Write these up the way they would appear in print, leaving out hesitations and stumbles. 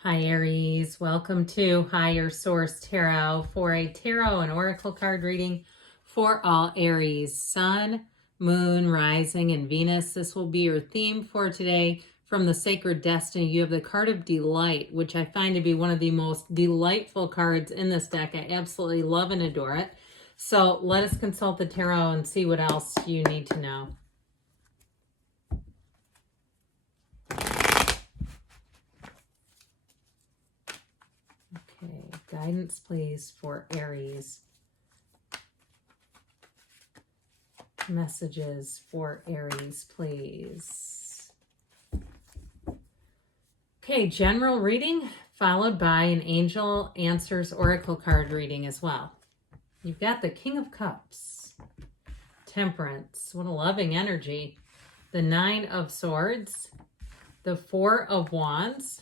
Hi Aries, welcome to Higher Source Tarot for a tarot and oracle card reading for all Aries, Sun, Moon, Rising, and Venus. This will be your theme for today. From the Sacred Destiny, you have the card of Delight, which I find to be one of the most delightful cards in this deck. I absolutely love and adore it. So let us consult the tarot and see what else you need to know. Okay, guidance please for Aries. Messages for Aries, please. Okay, general reading followed by an Angel Answers Oracle card reading as well. You've got the King of Cups, Temperance, what a loving energy, the Nine of Swords, the Four of Wands,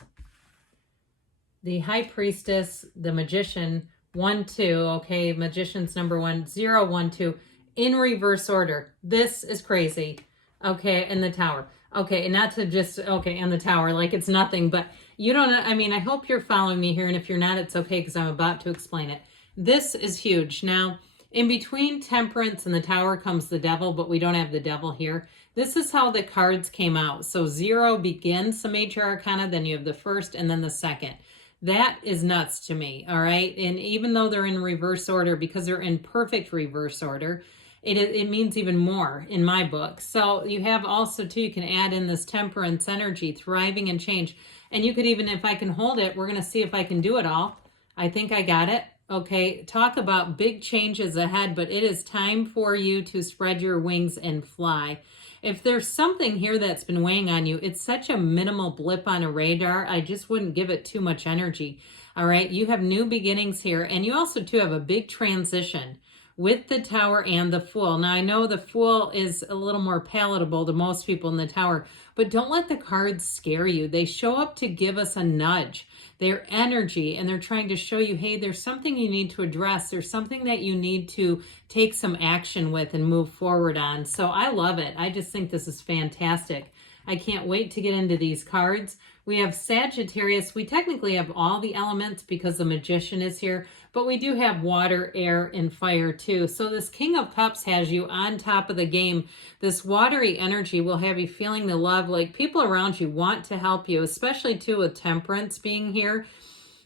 the High Priestess, the Magician, 1, 2, okay, Magician's number 1, 0, 1, 2, in reverse order. This is crazy. Okay, and the Tower. Okay, and not to just, okay, and the Tower, like it's nothing, but you don't, I mean, I hope you're following me here, and if you're not, it's okay, because I'm about to explain it. This is huge. Now, in between Temperance and the Tower comes the Devil, but we don't have the Devil here. This is how the cards came out. So 0 begins the Major Arcana, then you have the first, and then the second. That is nuts to me, all right? And even though they're in reverse order, because they're in perfect reverse order, it means even more in my book. So you have also, too, you can add in this Temperance energy, thriving and change. And you could even, if I can hold it, we're going to see if I can do it all. I think I got it. Okay, talk about big changes ahead, but it is time for you to spread your wings and fly. If there's something here that's been weighing on you, it's such a minimal blip on a radar. I just wouldn't give it too much energy. All right, you have new beginnings here, and you also, too, have a big transition with the Tower and the Fool. Now, I know the Fool is a little more palatable to most people in the Tower, but don't let the cards scare you. They show up to give us a nudge. Their energy, and they're trying to show you, hey, there's something you need to address. There's something that you need to take some action with and move forward on. So I love it. I just think this is fantastic. I can't wait to get into these cards. We have Sagittarius. We technically have all the elements because the Magician is here, but we do have water, air, and fire too. So this King of Cups has you on top of the game. This watery energy will have you feeling the love, like people around you want to help you, especially too with Temperance being here.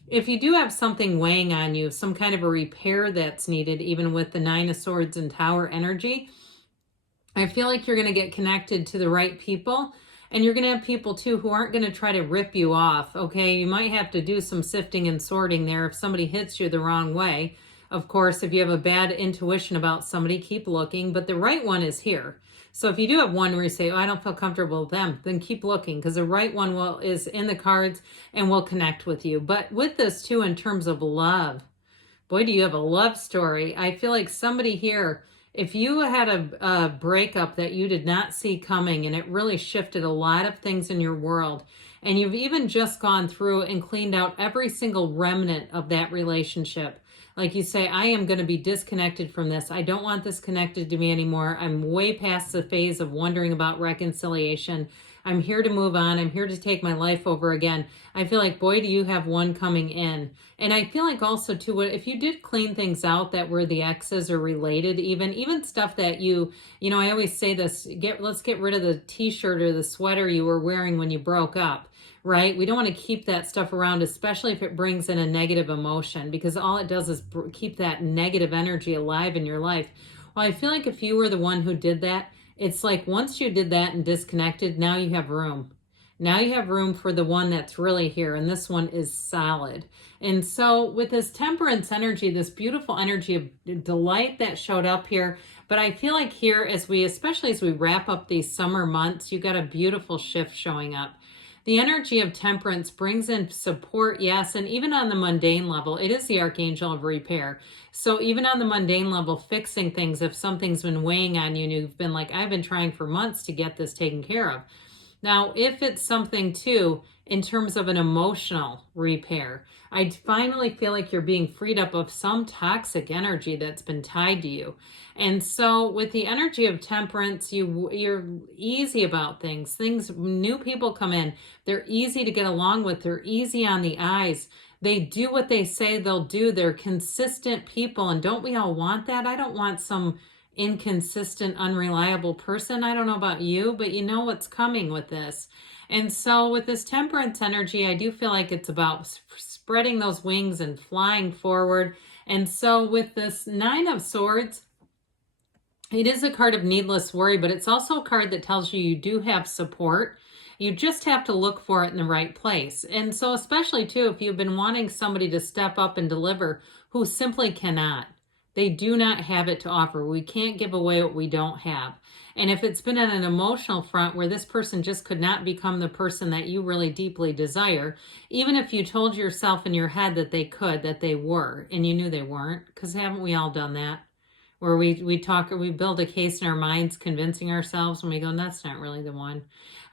If you do have something weighing on you, some kind of a repair that's needed, even with the Nine of Swords and Tower energy, I feel like you're going to get connected to the right people. And you're going to have people, too, who aren't going to try to rip you off, okay? You might have to do some sifting and sorting there if somebody hits you the wrong way. Of course, if you have a bad intuition about somebody, keep looking. But the right one is here. So if you do have one where you say, oh, I don't feel comfortable with them, then keep looking, because the right one is in the cards and will connect with you. But with this, too, in terms of love, boy, do you have a love story. I feel like somebody here, if you had a breakup that you did not see coming and it really shifted a lot of things in your world, and you've even just gone through and cleaned out every single remnant of that relationship, like you say, I am going to be disconnected from this. I don't want this connected to me anymore. I'm way past the phase of wondering about reconciliation. I'm here to move on. I'm here to take my life over again. I feel like, boy, do you have one coming in. And I feel like also, too, if you did clean things out that were the exes or related, even stuff that you know, I always say this, let's get rid of the t-shirt or the sweater you were wearing when you broke up, right? We don't want to keep that stuff around, especially if it brings in a negative emotion, because all it does is keep that negative energy alive in your life. Well, I feel like if you were the one who did that, it's like once you did that and disconnected, now you have room. Now you have room for the one that's really here, and this one is solid. And so with this Temperance energy, this beautiful energy of delight that showed up here, but I feel like here, especially as we wrap up these summer months, you got a beautiful shift showing up. The energy of Temperance brings in support, yes, and even on the mundane level, it is the Archangel of Repair. So even on the mundane level, fixing things, if something's been weighing on you and you've been like, I've been trying for months to get this taken care of. Now, if it's something too, in terms of an emotional repair, I finally feel like you're being freed up of some toxic energy that's been tied to you. And so with the energy of temperance, you're easy about things. New people come in, they're easy to get along with, they're easy on the eyes. They do what they say they'll do. They're consistent people. And don't we all want that? I don't want some inconsistent, unreliable person. I don't know about you, but you know what's coming with this. And so with this temperance energy, I do feel like it's about spreading those wings and flying forward. And so with this Nine of Swords, it is a card of needless worry, but it's also a card that tells you do have support. You just have to look for it in the right place. And so especially too, if you've been wanting somebody to step up and deliver who simply cannot. They do not have it to offer. We can't give away what we don't have. And if it's been on an emotional front where this person just could not become the person that you really deeply desire, even if you told yourself in your head that they could, that they were, and you knew they weren't, because haven't we all done that? Where we build a case in our minds, convincing ourselves, and we go, that's not really the one.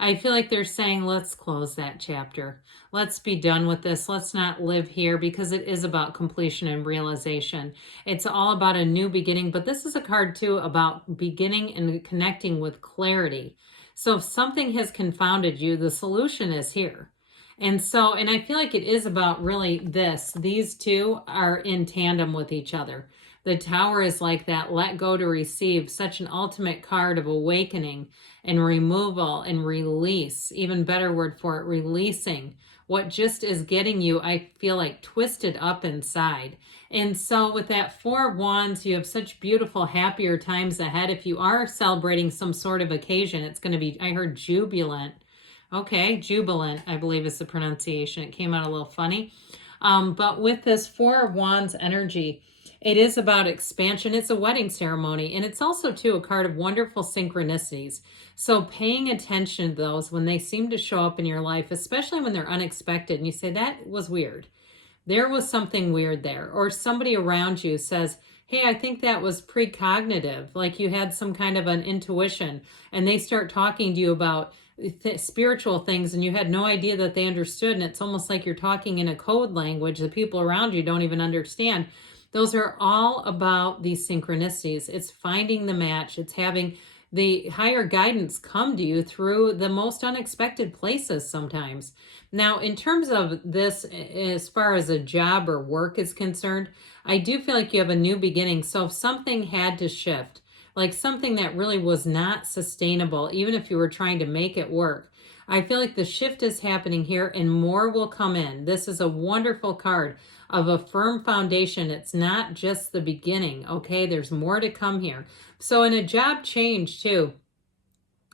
I feel like they're saying, let's close that chapter. Let's be done with this. Let's not live here, because it is about completion and realization. It's all about a new beginning, but this is a card too about beginning and connecting with clarity. So if something has confounded you, the solution is here. And so, and I feel like it is about really this. These two are in tandem with each other. The Tower is like that let go to receive, such an ultimate card of awakening and removal and release. Even better word for it, releasing what just is getting you, I feel like, twisted up inside. And so with that Four of Wands, you have such beautiful, happier times ahead. If you are celebrating some sort of occasion, it's going to be, I heard jubilant. Okay, jubilant, I believe is the pronunciation. It came out a little funny. But with this Four of Wands energy, it is about expansion. It's a wedding ceremony. And it's also, too, a card of wonderful synchronicities. So paying attention to those when they seem to show up in your life, especially when they're unexpected, and you say, that was weird. There was something weird there. Or somebody around you says, hey, I think that was precognitive, like you had some kind of an intuition, and they start talking to you about spiritual things and you had no idea that they understood, and it's almost like you're talking in a code language that people around you don't even understand. Those are all about these synchronicities. It's finding the match. It's having the higher guidance come to you through the most unexpected places sometimes. Now, in terms of this, as far as a job or work is concerned, I do feel like you have a new beginning. So if something had to shift, like something that really was not sustainable, even if you were trying to make it work, I feel like the shift is happening here and more will come in. This is a wonderful card of a firm foundation. It's not just the beginning, okay? There's more to come here. So in a job change too,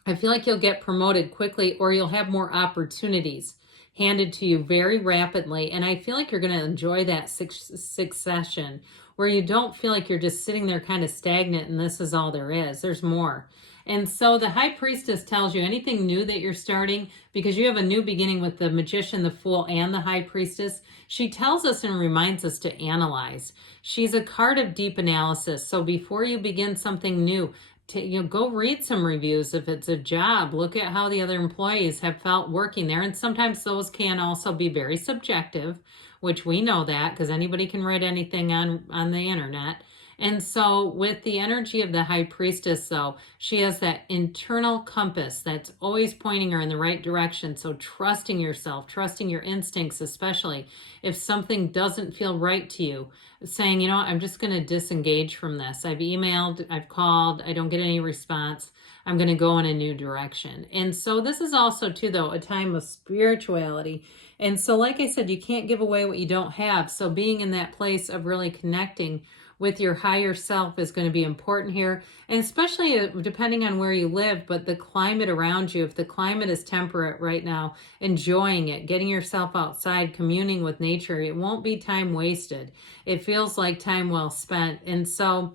I feel like you'll get promoted quickly or you'll have more opportunities handed to you very rapidly. And I feel like you're going to enjoy that succession where you don't feel like you're just sitting there kind of stagnant and this is all there is. There's more. And so the High Priestess tells you anything new that you're starting, because you have a new beginning with the Magician, the Fool, and the High Priestess. She tells us and reminds us to analyze. She's a card of deep analysis. So before you begin something new, go read some reviews. If it's a job, look at how the other employees have felt working there. And sometimes those can also be very subjective, which we know that because anybody can write anything on the internet. And so with the energy of the High Priestess, though, she has that internal compass that's always pointing her in the right direction. So trusting yourself, trusting your instincts, especially if something doesn't feel right to you, saying, you know, I'm just going to disengage from this. I've emailed, I've called, I don't get any response. I'm going to go in a new direction. And so this is also, too, though, a time of spirituality. And so, like I said, you can't give away what you don't have. So being in that place of really connecting with your higher self is going to be important here, and especially depending on where you live, but the climate around you. If the climate is temperate right now, enjoying it, getting yourself outside, communing with nature, it won't be time wasted. It feels like time well spent. And so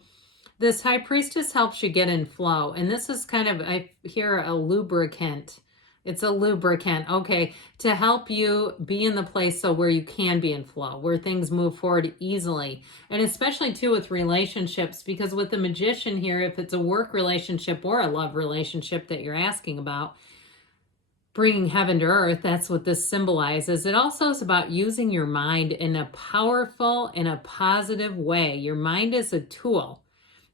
this High Priestess helps you get in flow, and this is kind of, I hear, a lubricant. It's a lubricant, okay, to help you be in the place so where you can be in flow, where things move forward easily. And especially, too, with relationships, because with the Magician here, if it's a work relationship or a love relationship that you're asking about, bringing heaven to earth. That's what this symbolizes. It also is about using your mind in a powerful, in a positive way. Your mind is a tool.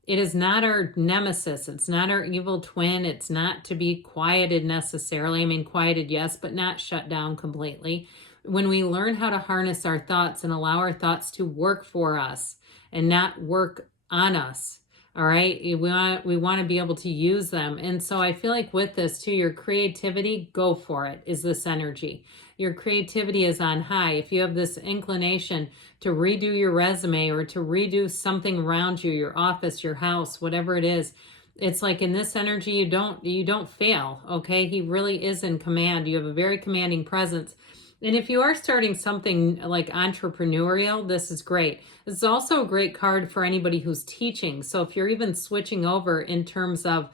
It is not our nemesis. It's not our evil twin. It's not to be quieted necessarily. I mean, quieted, yes, but not shut down completely. When we learn how to harness our thoughts and allow our thoughts to work for us and not work on us, all right, we want to be able to use them. And so I feel like with this too, your creativity, go for it, is this energy. Your creativity is on high. If you have this inclination to redo your resume or to redo something around you, your office, your house, whatever it is, it's like in this energy, you don't fail, okay? He really is in command. You have a very commanding presence. And if you are starting something like entrepreneurial, this is great. This is also a great card for anybody who's teaching. So if you're even switching over in terms of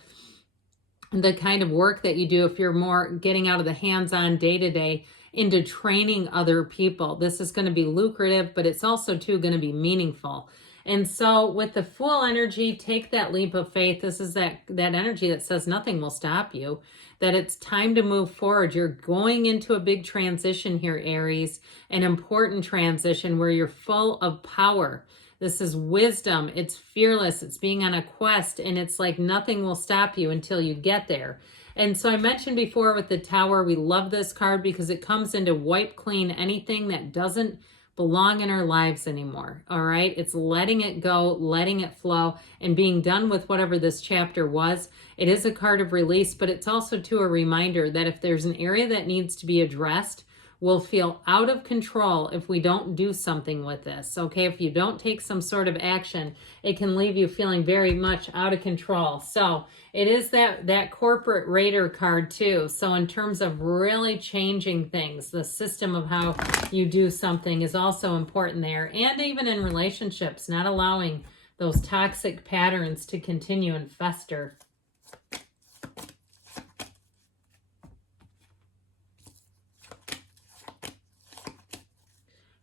the kind of work that you do, if you're more getting out of the hands-on day-to-day into training other people, this is going to be lucrative, but it's also too going to be meaningful. And so with the Fool energy, take that leap of faith. This is that energy that says nothing will stop you, that it's time to move forward. You're going into a big transition here, Aries, an important transition where you're full of power. This is wisdom. It's fearless. It's being on a quest, and it's like nothing will stop you until you get there. And so I mentioned before with the Tower, we love this card because it comes in to wipe clean anything that doesn't belong in our lives anymore. All right. It's letting it go, letting it flow, and being done with whatever this chapter was. It is a card of release, but it's also too a reminder that if there's an area that needs to be addressed, we'll feel out of control if we don't do something with this. Okay. If you don't take some sort of action, it can leave you feeling very much out of control. So it is that corporate raider card too. So in terms of really changing things, the system of how you do something is also important there. And even in relationships, not allowing those toxic patterns to continue and fester.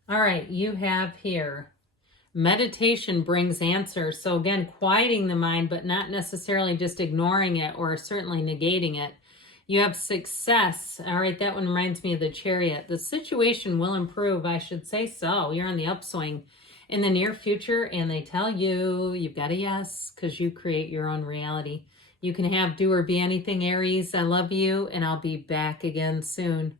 All right, you have here, meditation brings answers. So again, quieting the mind, but not necessarily just ignoring it or certainly negating it. You have success. All right, that one reminds me of the Chariot. The situation will improve, I should say so. You're on the upswing in the near future, and they tell you you've got a yes because you create your own reality. You can have do or be anything, Aries. I love you, and I'll be back again soon.